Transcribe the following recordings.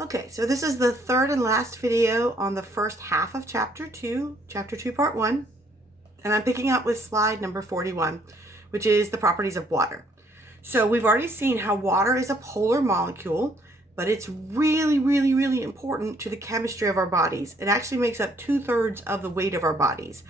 Okay, so this is the third and last video on the first half of Chapter 2, Part 1. And I'm picking up with slide number 41, which is the properties of water. So we've already seen how water is a polar molecule, but it's really important to the chemistry of our bodies. It actually makes up 2/3 of the weight of our bodies.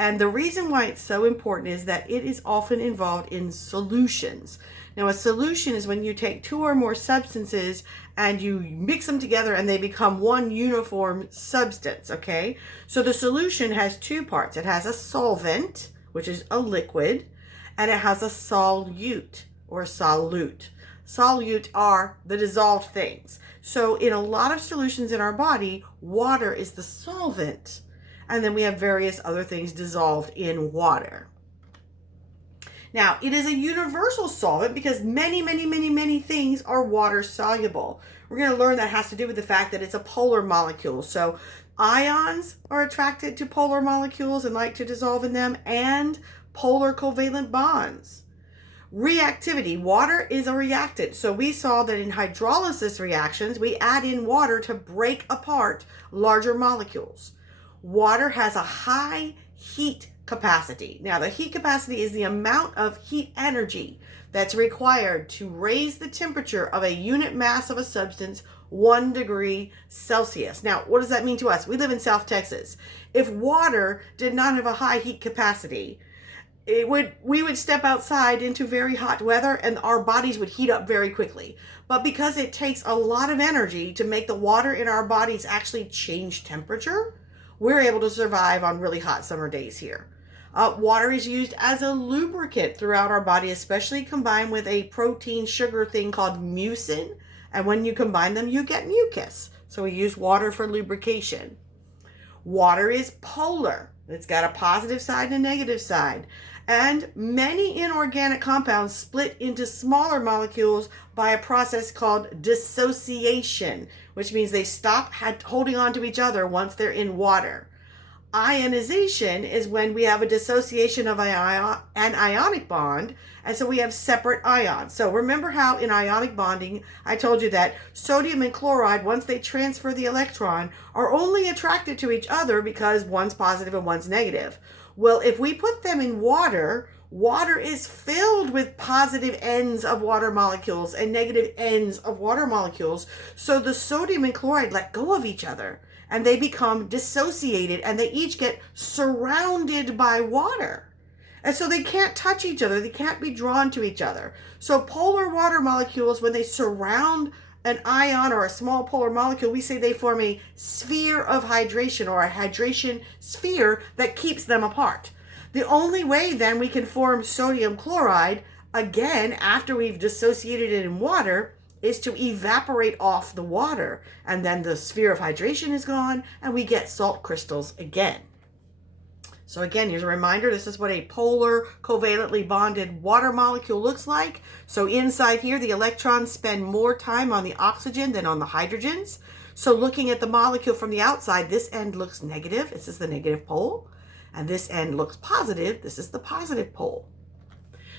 And the reason why it's so important is that it is often involved in solutions. Now, a solution is when you take two or more substances and you mix them together and they become one uniform substance, okay? So the solution has two parts. It has a solvent, which is a liquid, and it has a solute or solute. Solute are the dissolved things. So in a lot of solutions in our body, water is the solvent. And then we have various other things dissolved in water. Now, it is a universal solvent because many things are water soluble. We're going to learn that has to do with the fact that it's a polar molecule. So ions are attracted to polar molecules and like to dissolve in them, and polar covalent bonds. Reactivity. Water is a reactant. So we saw that in hydrolysis reactions, we add in water to break apart larger molecules. Water has a high heat capacity. Now, the heat capacity is the amount of heat energy that's required to raise the temperature of a unit mass of a substance 1 degree Celsius. Now, what does that mean to us? We live in South Texas. If water did not have a high heat capacity, we would step outside into very hot weather and our bodies would heat up very quickly. But because it takes a lot of energy to make the water in our bodies actually change temperature, we're able to survive on really hot summer days here. Water is used as a lubricant throughout our body, especially combined with a protein sugar thing called mucin. And when you combine them, you get mucus. So we use water for lubrication. Water is polar. It's got a positive side and a negative side. And many inorganic compounds split into smaller molecules by a process called dissociation, which means they stop holding on to each other once they're in water. Ionization is when we have a dissociation of an ionic bond, and so we have separate ions. So remember how in ionic bonding, I told you that sodium and chloride, once they transfer the electron, are only attracted to each other because one's positive and one's negative. Well, if we put them in water, water is filled with positive ends of water molecules and negative ends of water molecules. So the sodium and chloride let go of each other and they become dissociated and they each get surrounded by water. And so they can't touch each other. They can't be drawn to each other. So polar water molecules, when they surround an ion or a small polar molecule, we say they form a sphere of hydration or a hydration sphere that keeps them apart. The only way then we can form sodium chloride again after we've dissociated it in water is to evaporate off the water, and then the sphere of hydration is gone and we get salt crystals again. So again, here's a reminder, this is what a polar covalently bonded water molecule looks like. So inside here, the electrons spend more time on the oxygen than on the hydrogens. So looking at the molecule from the outside, this end looks negative. This is the negative pole. And this end looks positive. This is the positive pole.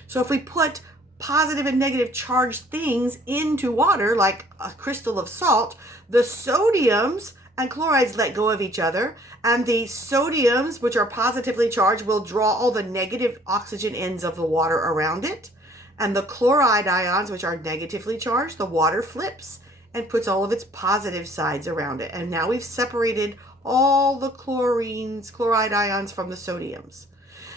So if we put positive and negative charged things into water, like a crystal of salt, the sodiums and chlorides let go of each other, and the sodiums, which are positively charged, will draw all the negative oxygen ends of the water around it, and the chloride ions, which are negatively charged, the water flips and puts all of its positive sides around it. And now we've separated all the chloride ions from the sodiums.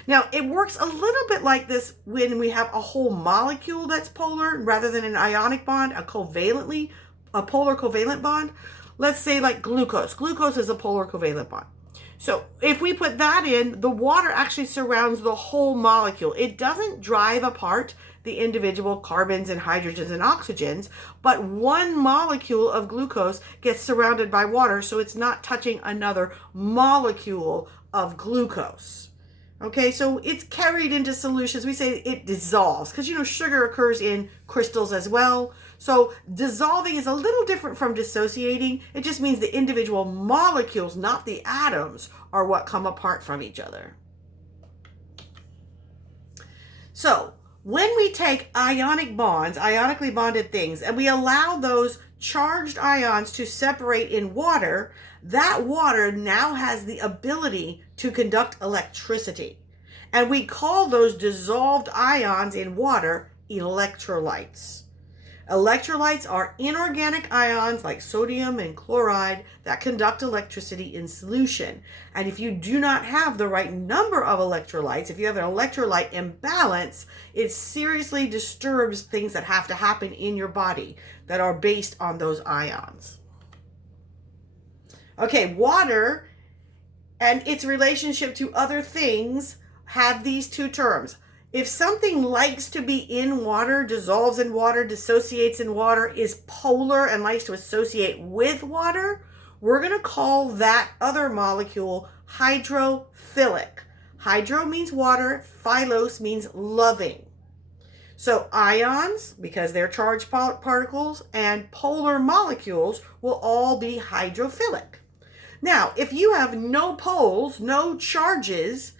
Now, it works a little bit like this when we have a whole molecule that's polar rather than an ionic bond, a polar covalent bond. Let's say like glucose. Glucose is a polar covalent bond. So if we put that in, the water actually surrounds the whole molecule. It doesn't drive apart the individual carbons and hydrogens and oxygens, but one molecule of glucose gets surrounded by water, so it's not touching another molecule of glucose. Okay, so it's carried into solutions. We say it dissolves because, sugar occurs in crystals as well. So dissolving is a little different from dissociating. It just means the individual molecules, not the atoms, are what come apart from each other. So When we take ionic bonds, ionically bonded things, and we allow those charged ions to separate in water, that water now has the ability to conduct electricity. And we call those dissolved ions in water electrolytes. Electrolytes are inorganic ions like sodium and chloride that conduct electricity in solution. And if you do not have the right number of electrolytes, if you have an electrolyte imbalance, it seriously disturbs things that have to happen in your body that are based on those ions. Okay, water and its relationship to other things have these two terms. If something likes to be in water, dissolves in water, dissociates in water, is polar and likes to associate with water, we're going to call that other molecule hydrophilic. Hydro means water, philos means loving. So ions, because they're charged particles, and polar molecules will all be hydrophilic. Now, if you have no poles, no charges,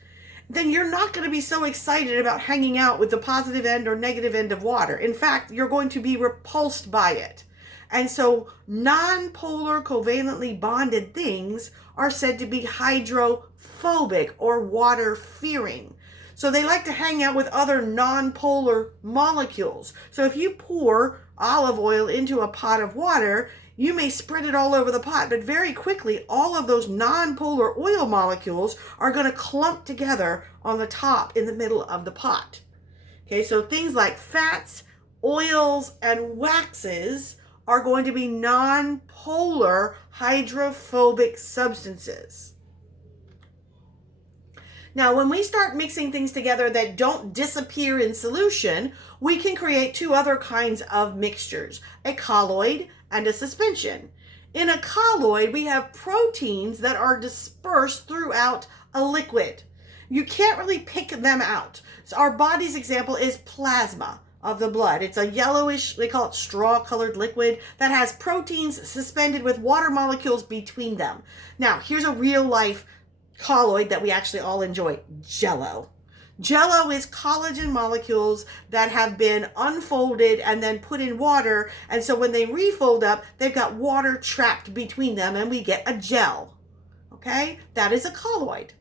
then you're not going to be so excited about hanging out with the positive end or negative end of water. In fact, you're going to be repulsed by it. And so non-polar covalently bonded things are said to be hydrophobic or water-fearing. So they like to hang out with other non-polar molecules. So if you pour olive oil into a pot of water, you may spread it all over the pot, but very quickly, all of those non-polar oil molecules are going to clump together on the top in the middle of the pot. Okay, so things like fats, oils, and waxes are going to be non-polar hydrophobic substances. Now, when we start mixing things together that don't disappear in solution, we can create two other kinds of mixtures, a colloid and a suspension. In a colloid, we have proteins that are dispersed throughout a liquid. You can't really pick them out. So our body's example is plasma of the blood. It's a yellowish, they call it straw-colored liquid that has proteins suspended with water molecules between them. Now, here's a real-life colloid that we actually all enjoy, Jell-O. Jell-O is collagen molecules that have been unfolded and then put in water, and so when they refold up, they've got water trapped between them, and we get a gel. Okay? That is a colloid.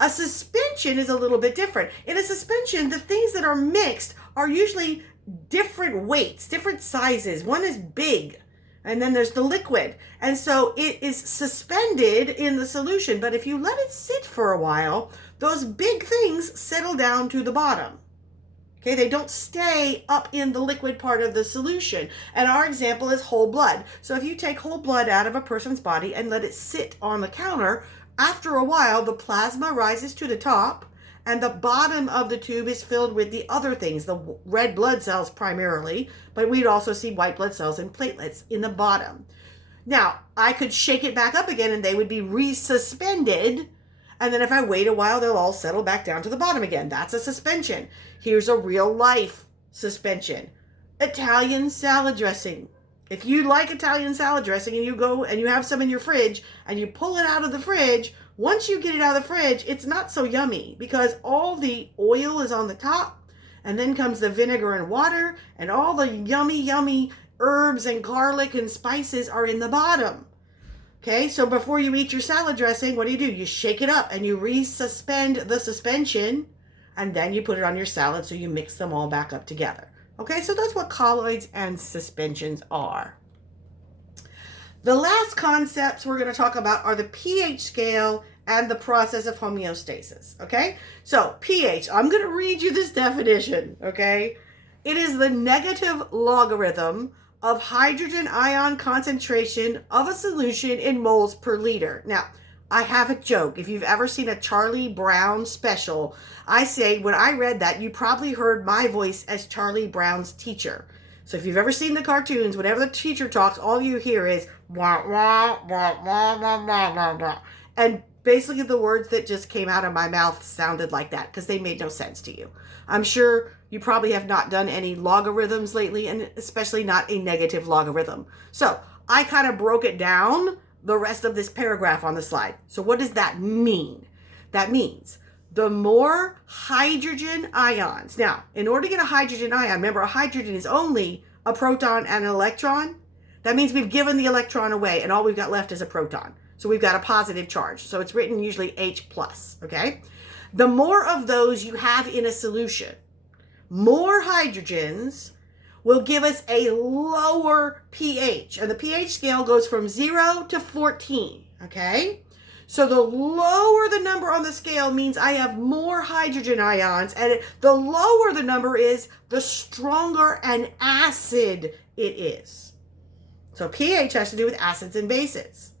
A suspension is a little bit different. In a suspension, the things that are mixed are usually different weights, different sizes. One is big, and then there's the liquid. And so it is suspended in the solution, but if you let it sit for a while, those big things settle down to the bottom. Okay, they don't stay up in the liquid part of the solution. And our example is whole blood. So if you take whole blood out of a person's body and let it sit on the counter, after a while, the plasma rises to the top, and the bottom of the tube is filled with the other things, the red blood cells primarily, but we'd also see white blood cells and platelets in the bottom. Now, I could shake it back up again and they would be resuspended, and then if I wait a while, they'll all settle back down to the bottom again. That's a suspension. Here's a real life suspension. Italian salad dressing. If you like Italian salad dressing and you go and you have some in your fridge and you pull it out of the fridge, once you get it out of the fridge, it's not so yummy because all the oil is on the top, and then comes the vinegar and water, and all the yummy, yummy herbs and garlic and spices are in the bottom. Okay, so before you eat your salad dressing, what do? You shake it up and you resuspend the suspension, and then you put it on your salad, so you mix them all back up together. Okay, so that's what colloids and suspensions are. The last concepts we're going to talk about are the pH scale and the process of homeostasis. Okay, so pH, I'm going to read you this definition. Okay, it is the negative logarithm of hydrogen ion concentration of a solution in moles per liter. Now, I have a joke. If you've ever seen a Charlie Brown special, I say when I read that, you probably heard my voice as Charlie Brown's teacher. So if you've ever seen the cartoons, whenever the teacher talks, all you hear is wah, wah, wah, wah, wah, wah, wah, wah. And basically the words that just came out of my mouth sounded like that because they made no sense to you. I'm sure you probably have not done any logarithms lately, and especially not a negative logarithm. So I kind of broke it down, the rest of this paragraph on the slide. So what does that mean? That means the more hydrogen ions. Now, in order to get a hydrogen ion, remember a hydrogen is only a proton and an electron. That means we've given the electron away and all we've got left is a proton. So we've got a positive charge. So it's written usually H plus, okay? The more of those you have in a solution, more hydrogens will give us a lower pH. And the pH scale goes from 0 to 14, okay? So the lower the number on the scale means I have more hydrogen ions, and the lower the number is, the stronger an acid it is. So pH has to do with acids and bases.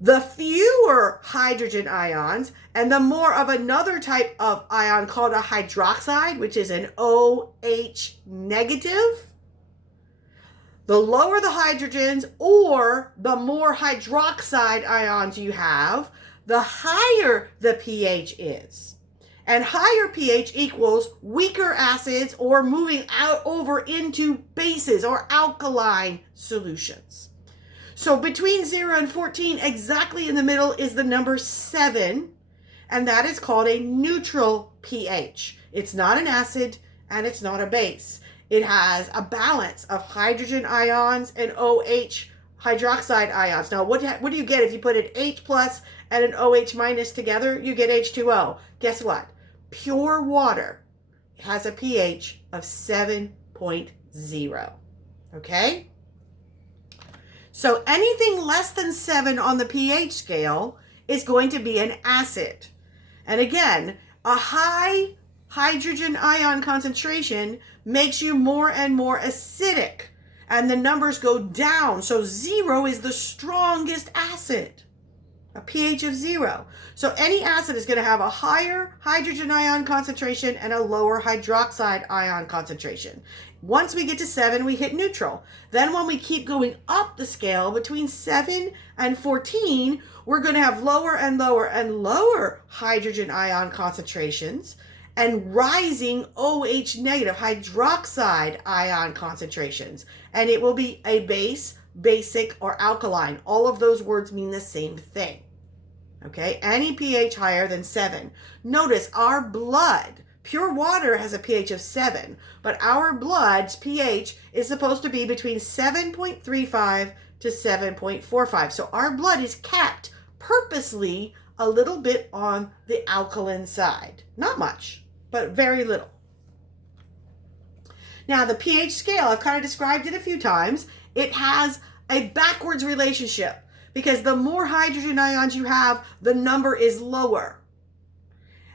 The fewer hydrogen ions and the more of another type of ion called a hydroxide, which is an OH negative, the lower the hydrogens or the more hydroxide ions you have, the higher the pH is. And higher pH equals weaker acids or moving out over into bases or alkaline solutions. So between 0 and 14, exactly in the middle is the number 7, and that is called a neutral pH. It's not an acid and it's not a base. It has a balance of hydrogen ions and OH hydroxide ions. Now, what do you get if you put an H plus and an OH minus together? You get H2O. Guess what? Pure water has a pH of 7.0. Okay? So anything less than 7 on the pH scale is going to be an acid. And again, a high hydrogen ion concentration makes you more and more acidic, and the numbers go down. So 0 is the strongest acid, a pH of 0. So any acid is going to have a higher hydrogen ion concentration and a lower hydroxide ion concentration. Once we get to 7, we hit neutral. Then when we keep going up the scale between 7 and 14, we're going to have lower and lower and lower hydrogen ion concentrations and rising OH negative hydroxide ion concentrations. And it will be a base, basic, or alkaline. All of those words mean the same thing. Okay, any pH higher than 7. Notice our blood, pure water has a pH of 7, but our blood's pH is supposed to be between 7.35 to 7.45. So our blood is capped purposely a little bit on the alkaline side. Not much, but very little. Now the pH scale, I've kind of described it a few times. It has a backwards relationship because the more hydrogen ions you have, the number is lower.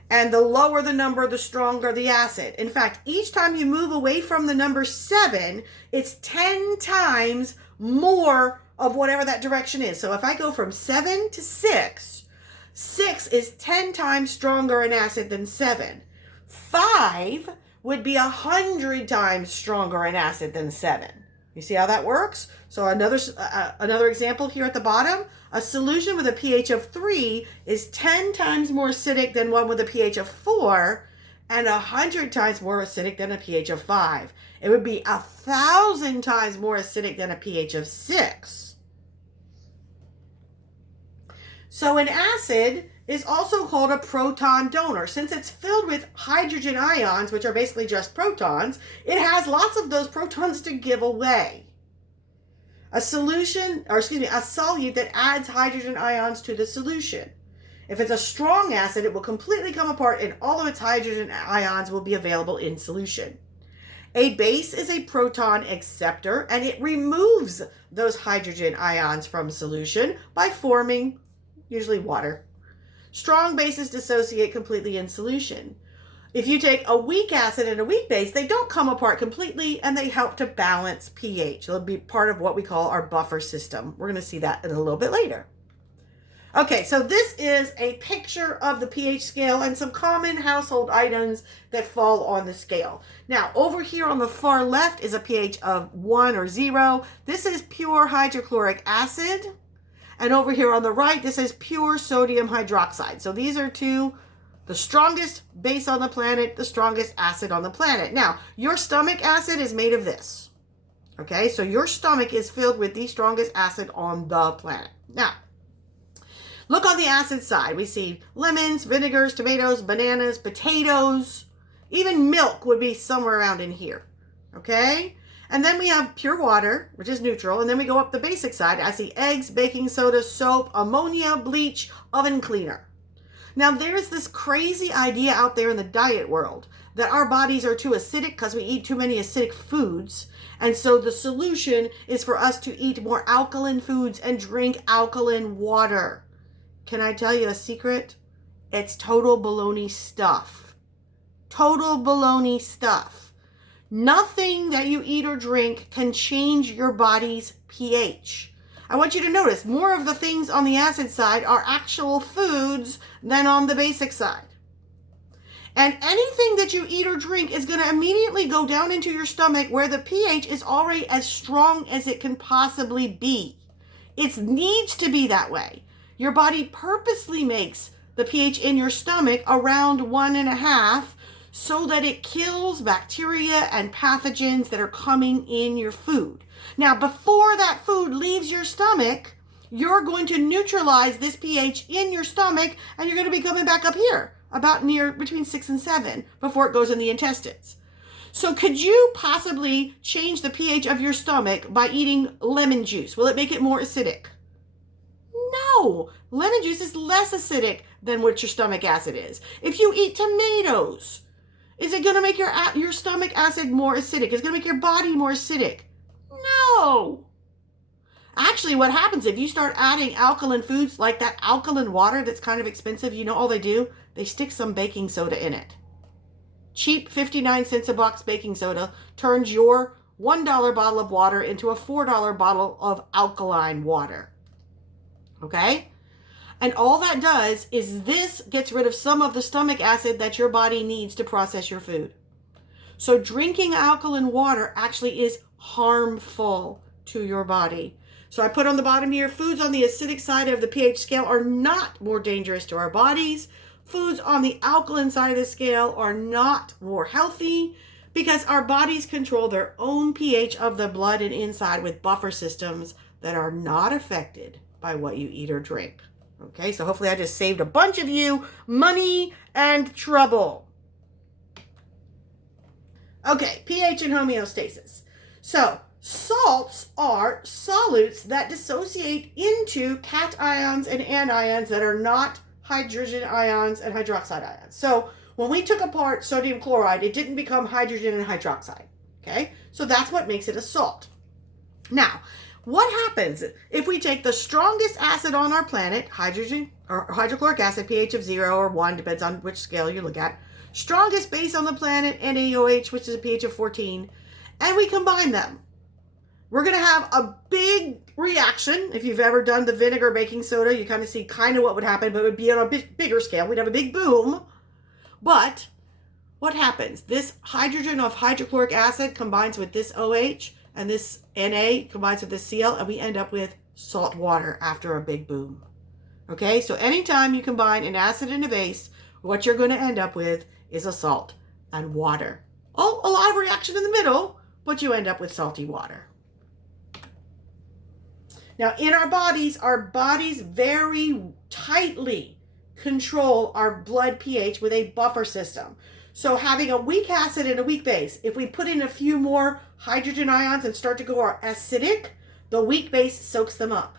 And the lower the number, the stronger the acid. In fact, each time you move away from the number 7, it's 10 times more of whatever that direction is. So if I go from 7 to 6, 6 is 10 times stronger an acid than 7. 5 would be 100 times stronger an acid than 7. You see how that works? So another example here at the bottom, a solution with a pH of 3 is 10 times more acidic than one with a pH of 4 and 100 times more acidic than a pH of 5. It would be 1,000 times more acidic than a pH of 6. So an acid is also called a proton donor. Since it's filled with hydrogen ions, which are basically just protons, it has lots of those protons to give away. A solute that adds hydrogen ions to the solution. If it's a strong acid, it will completely come apart and all of its hydrogen ions will be available in solution. A base is a proton acceptor and it removes those hydrogen ions from solution by forming usually water. Strong bases dissociate completely in solution. If you take a weak acid and a weak base, they don't come apart completely and they help to balance pH. They'll be part of what we call our buffer system. We're going to see that in a little bit later. Okay, so this is a picture of the pH scale and some common household items that fall on the scale. Now, over here on the far left is a pH of 1 or 0. This is pure hydrochloric acid. And over here on the right, this is pure sodium hydroxide. So these are the strongest base on the planet, the strongest acid on the planet. Now, your stomach acid is made of this. Okay, so your stomach is filled with the strongest acid on the planet. Now, Look on the acid side. We see lemons, vinegars, tomatoes, bananas, potatoes. Even milk would be somewhere around in here. Okay? And then we have pure water, which is neutral. And then we go up the basic side. I see eggs, baking soda, soap, ammonia, bleach, oven cleaner. Now, there's this crazy idea out there in the diet world that our bodies are too acidic because we eat too many acidic foods. And so the solution is for us to eat more alkaline foods and drink alkaline water. Can I tell you a secret? It's total baloney stuff. Total baloney stuff. Nothing that you eat or drink can change your body's pH. I want you to notice more of the things on the acid side are actual foods than on the basic side. And anything that you eat or drink is going to immediately go down into your stomach where the pH is already as strong as it can possibly be. It needs to be that way. Your body purposely makes the pH in your stomach around 1.5 so that it kills bacteria and pathogens that are coming in your food. Now, before that food leaves your stomach, you're going to neutralize this pH in your stomach, and you're going to be coming back up here, about near between 6 and 7, before it goes in the intestines. So could you possibly change the pH of your stomach by eating lemon juice? Will it make it more acidic? No. Lemon juice is less acidic than what your stomach acid is. If you eat tomatoes, is it going to make your stomach acid more acidic? Is it going to make your body more acidic? No. Actually, what happens if you start adding alkaline foods like that alkaline water that's kind of expensive, you know all they do? They stick some baking soda in it. Cheap 59 cents a box baking soda turns your $1 bottle of water into a $4 bottle of alkaline water. Okay? And all that does is this gets rid of some of the stomach acid that your body needs to process your food. So drinking alkaline water actually is harmful to your body. So I put on the bottom here, foods on the acidic side of the pH scale are not more dangerous to our bodies. Foods on the alkaline side of the scale are not more healthy because our bodies control their own pH of the blood and inside with buffer systems that are not affected by what you eat or drink. Okay, so hopefully I just saved a bunch of you money and trouble. Okay, pH and homeostasis. So salts are solutes that dissociate into cations and anions that are not hydrogen ions and hydroxide ions. So when we took apart sodium chloride, it didn't become hydrogen and hydroxide. Okay, so that's what makes it a salt. Now, what happens if we take the strongest acid on our planet, hydrogen or hydrochloric acid, pH of 0 or 1, depends on which scale you look at, strongest base on the planet, NaOH, which is a pH of 14, and we combine them? We're going to have a big reaction. If you've ever done the vinegar baking soda, you kind of see kind of what would happen, but it would be on a bigger scale. We'd have a big boom. But what happens? This hydrogen of hydrochloric acid combines with this OH, and this Na combines with this Cl, and we end up with salt water after a big boom. Okay, so anytime you combine an acid and a base, what you're going to end up with is a salt and water. Oh, a lot of reaction in the middle, but you end up with salty water. Now, in our bodies very tightly control our blood pH with a buffer system. So having a weak acid and a weak base, if we put in a few more hydrogen ions and start to go acidic, the weak base soaks them up.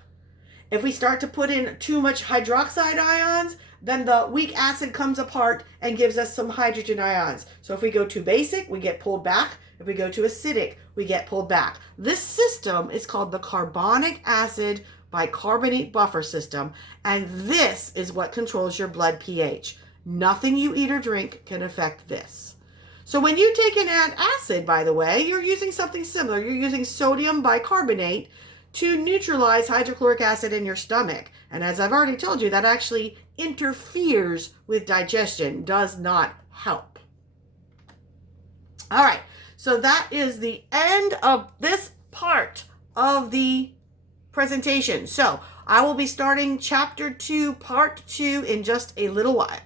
If we start to put in too much hydroxide ions, then the weak acid comes apart and gives us some hydrogen ions. So if we go too basic, we get pulled back. If we go too acidic, we get pulled back. This system is called the carbonic acid bicarbonate buffer system, and this is what controls your blood pH. Nothing you eat or drink can affect this. So when you take an acid, by the way, you're using something similar. You're using sodium bicarbonate to neutralize hydrochloric acid in your stomach. And as I've already told you, that actually interferes with digestion, does not help. All right, so that is the end of this part of the presentation. So I will be starting chapter 2, part 2 in just a little while.